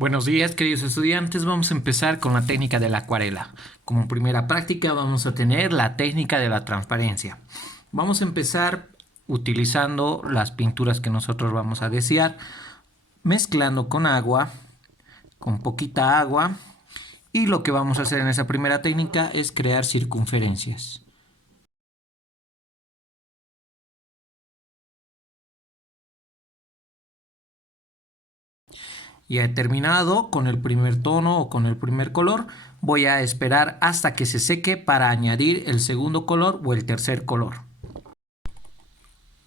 Buenos días, queridos estudiantes. Vamos a empezar con la técnica de la acuarela. Como primera práctica vamos a tener la técnica de la transparencia. Vamos a empezar utilizando las pinturas que nosotros vamos a desear, mezclando con agua, con poquita agua. Y lo que vamos a hacer en esa primera técnica es crear circunferencias. Ya he terminado con el primer tono o con el primer color. Voy a esperar hasta que se seque para añadir el segundo color o el tercer color.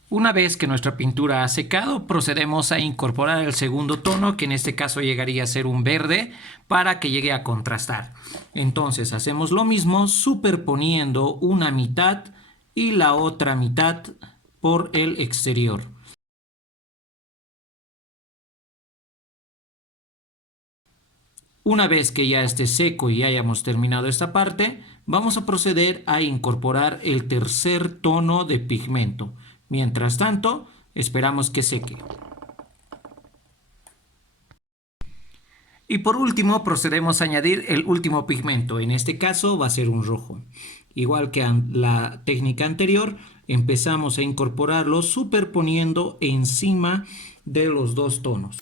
Una vez que nuestra pintura ha secado, procedemos a incorporar el segundo tono, que en este caso llegaría a ser un verde, para que llegue a contrastar. Entonces hacemos lo mismo superponiendo una mitad y la otra mitad por el exterior. Una vez que ya esté seco y hayamos terminado esta parte, vamos a proceder a incorporar el tercer tono de pigmento. Mientras tanto, esperamos que seque. Y por último, procedemos a añadir el último pigmento. En este caso va a ser un rojo. Igual que la técnica anterior, empezamos a incorporarlo superponiendo encima de los dos tonos.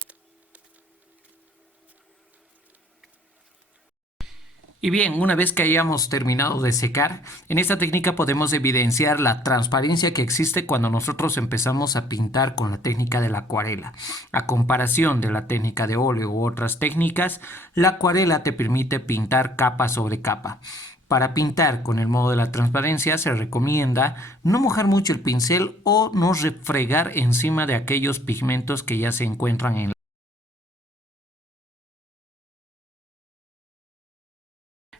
Y bien, una vez que hayamos terminado de secar, en esta técnica podemos evidenciar la transparencia que existe cuando nosotros empezamos a pintar con la técnica de la acuarela. A comparación de la técnica de óleo u otras técnicas, la acuarela te permite pintar capa sobre capa. Para pintar con el modo de la transparencia se recomienda no mojar mucho el pincel o no refregar encima de aquellos pigmentos que ya se encuentran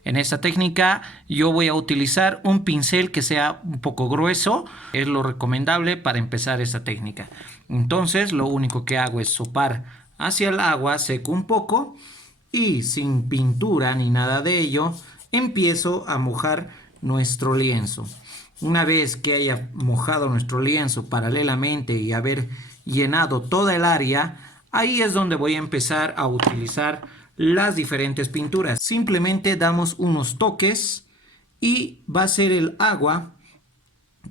en esta técnica yo voy a utilizar un pincel que sea un poco grueso, es lo recomendable para empezar esta técnica. Entonces lo único que hago es sopar hacia el agua, seco un poco y sin pintura ni nada de ello, empiezo a mojar nuestro lienzo. Una vez que haya mojado nuestro lienzo paralelamente y haber llenado toda el área, ahí es donde voy a empezar a utilizar las diferentes pinturas. Simplemente damos unos toques y va a ser el agua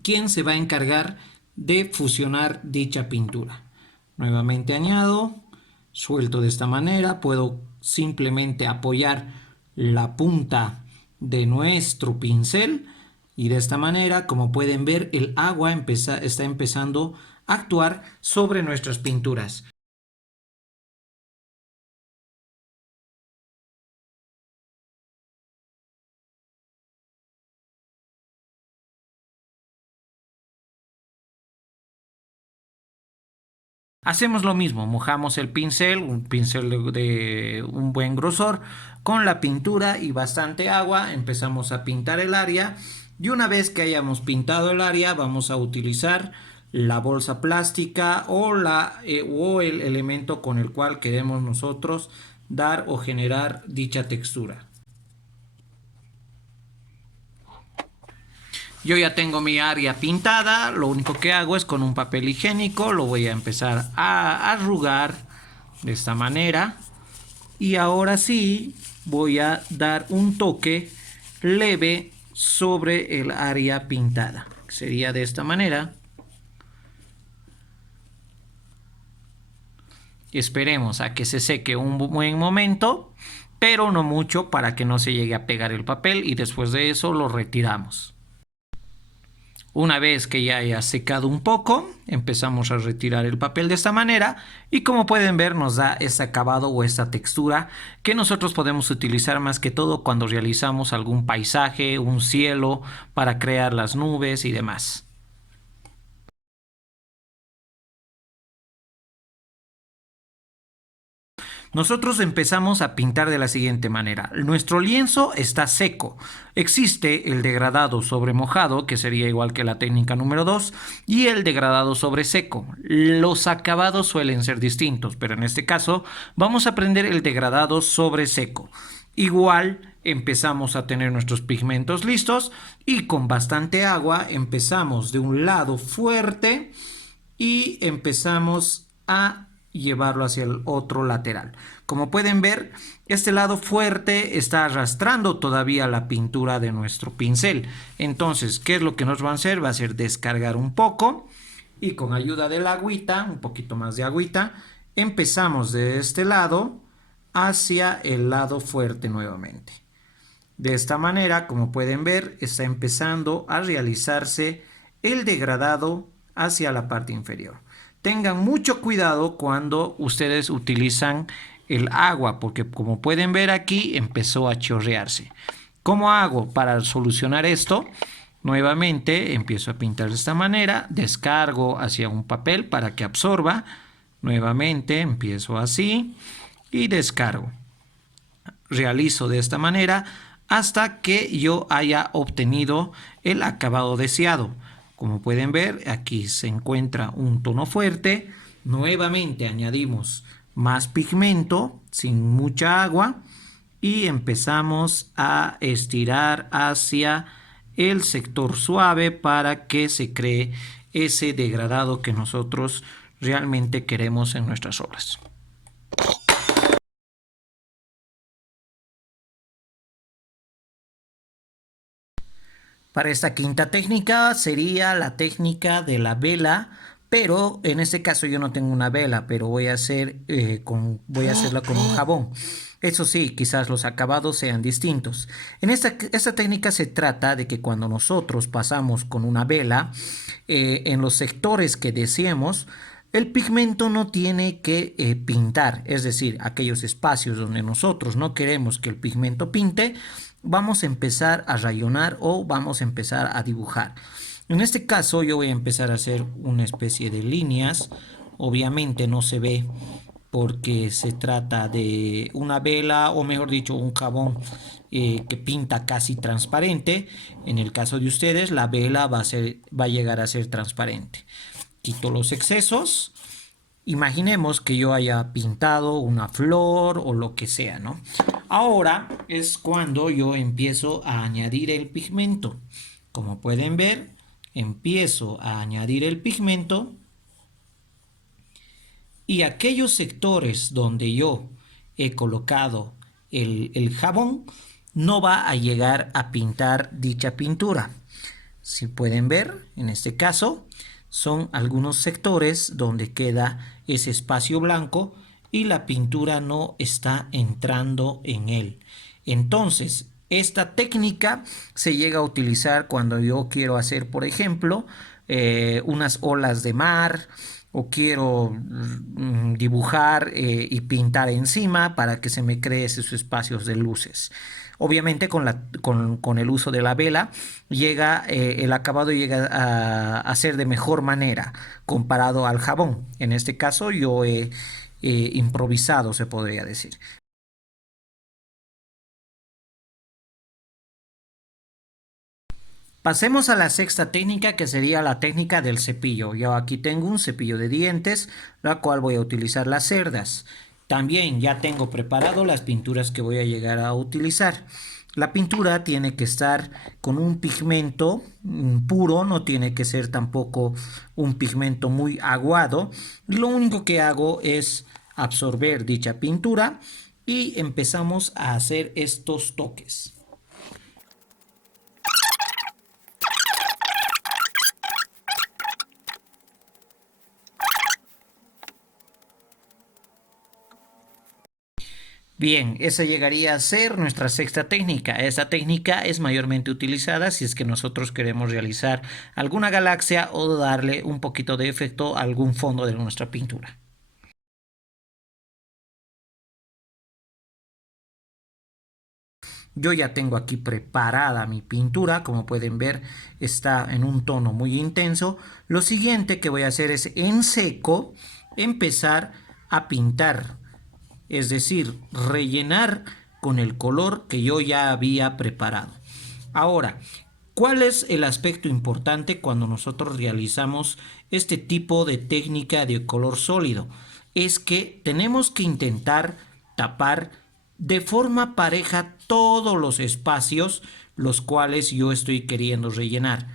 quien se va a encargar de fusionar dicha pintura. Nuevamente añado, suelto de esta manera, puedo simplemente apoyar la punta de nuestro pincel y de esta manera, como pueden ver, el agua está empezando a actuar sobre nuestras pinturas. Hacemos lo mismo, mojamos el pincel, un pincel de un buen grosor, con la pintura y bastante agua, empezamos a pintar el área y una vez que hayamos pintado el área vamos a utilizar la bolsa plástica o el elemento con el cual queremos nosotros dar o generar dicha textura. Yo ya tengo mi área pintada, lo único que hago es con un papel higiénico, lo voy a empezar a arrugar de esta manera. Y ahora sí voy a dar un toque leve sobre el área pintada. Sería de esta manera. Esperemos a que se seque un buen momento, pero no mucho para que no se llegue a pegar el papel y después de eso lo retiramos. Una vez que ya haya secado un poco, empezamos a retirar el papel de esta manera y como pueden ver nos da este acabado o esta textura que nosotros podemos utilizar más que todo cuando realizamos algún paisaje, un cielo, para crear las nubes y demás. Nosotros empezamos a pintar de la siguiente manera. Nuestro lienzo está seco. Existe el degradado sobre mojado, que sería igual que la técnica número 2, y el degradado sobre seco. Los acabados suelen ser distintos, pero en este caso vamos a aprender el degradado sobre seco. Igual empezamos a tener nuestros pigmentos listos y con bastante agua empezamos de un lado fuerte y empezamos a y llevarlo hacia el otro lateral. Como pueden ver, este lado fuerte está arrastrando todavía la pintura de nuestro pincel. Entonces, ¿qué es lo que nos va a hacer? Va a ser descargar un poco y con ayuda de la agüita, un poquito más de agüita, empezamos de este lado hacia el lado fuerte nuevamente. De esta manera, como pueden ver, está empezando a realizarse el degradado hacia la parte inferior. Tengan mucho cuidado cuando ustedes utilizan el agua, porque como pueden ver aquí, empezó a chorrearse. ¿Cómo hago para solucionar esto? Nuevamente empiezo a pintar de esta manera, descargo hacia un papel para que absorba. Nuevamente empiezo así y descargo. Realizo de esta manera hasta que yo haya obtenido el acabado deseado. Como pueden ver, aquí se encuentra un tono fuerte. Nuevamente añadimos más pigmento sin mucha agua y empezamos a estirar hacia el sector suave para que se cree ese degradado que nosotros realmente queremos en nuestras obras. Para esta quinta técnica sería la técnica de la vela, pero en este caso yo no tengo una vela, pero voy a hacerla con un jabón. Eso sí, quizás los acabados sean distintos. En esta técnica se trata de que cuando nosotros pasamos con una vela en los sectores que deseemos, el pigmento no tiene que pintar, es decir, aquellos espacios donde nosotros no queremos que el pigmento pinte, vamos a empezar a rayonar o vamos a empezar a dibujar. En este caso yo voy a empezar a hacer una especie de líneas. Obviamente no se ve porque se trata de una vela o mejor dicho un jabón que pinta casi transparente. En el caso de ustedes la vela va a llegar a ser transparente. Quito los excesos. Imaginemos que yo haya pintado una flor o lo que sea, ¿no? Ahora es cuando yo empiezo a añadir el pigmento. Como pueden ver, empiezo a añadir el pigmento y aquellos sectores donde yo he colocado el jabón no va a llegar a pintar dicha pintura. Si pueden ver, en este caso, son algunos sectores donde queda ese espacio blanco y la pintura no está entrando en él. Entonces, esta técnica se llega a utilizar cuando yo quiero hacer, por ejemplo, unas olas de mar o quiero dibujar y pintar encima para que se me cree esos espacios de luces. Obviamente con el uso de la vela el acabado llega a ser de mejor manera comparado al jabón. En este caso yo he improvisado, se podría decir. Pasemos a la sexta técnica que sería la técnica del cepillo. Yo aquí tengo un cepillo de dientes, la cual voy a utilizar las cerdas. También ya tengo preparado las pinturas que voy a llegar a utilizar. La pintura tiene que estar con un pigmento puro, no tiene que ser tampoco un pigmento muy aguado. Lo único que hago es absorber dicha pintura y empezamos a hacer estos toques. Bien, esa llegaría a ser nuestra sexta técnica. Esta técnica es mayormente utilizada si es que nosotros queremos realizar alguna galaxia o darle un poquito de efecto a algún fondo de nuestra pintura. Yo ya tengo aquí preparada mi pintura, como pueden ver está en un tono muy intenso. Lo siguiente que voy a hacer es en seco empezar a pintar, es decir, rellenar con el color que yo ya había preparado. Ahora, ¿cuál es el aspecto importante cuando nosotros realizamos este tipo de técnica de color sólido? Es que tenemos que intentar tapar de forma pareja todos los espacios los cuales yo estoy queriendo rellenar.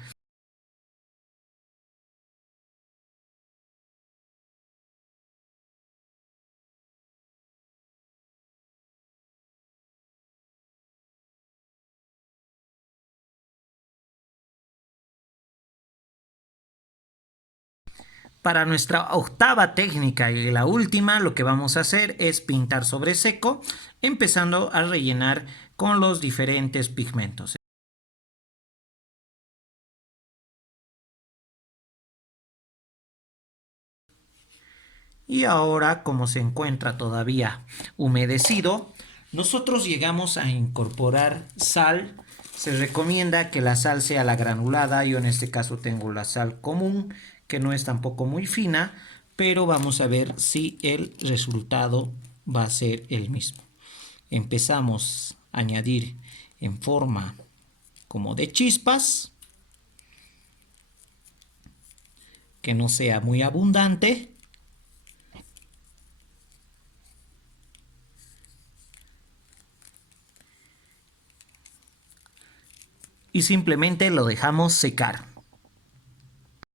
Para nuestra octava técnica y la última, lo que vamos a hacer es pintar sobre seco, empezando a rellenar con los diferentes pigmentos. Y ahora, como se encuentra todavía humedecido, nosotros llegamos a incorporar sal. Se recomienda que la sal sea la granulada. Yo en este caso tengo la sal común, que no es tampoco muy fina, pero vamos a ver si el resultado va a ser el mismo. Empezamos a añadir en forma como de chispas, que no sea muy abundante. Y simplemente lo dejamos secar.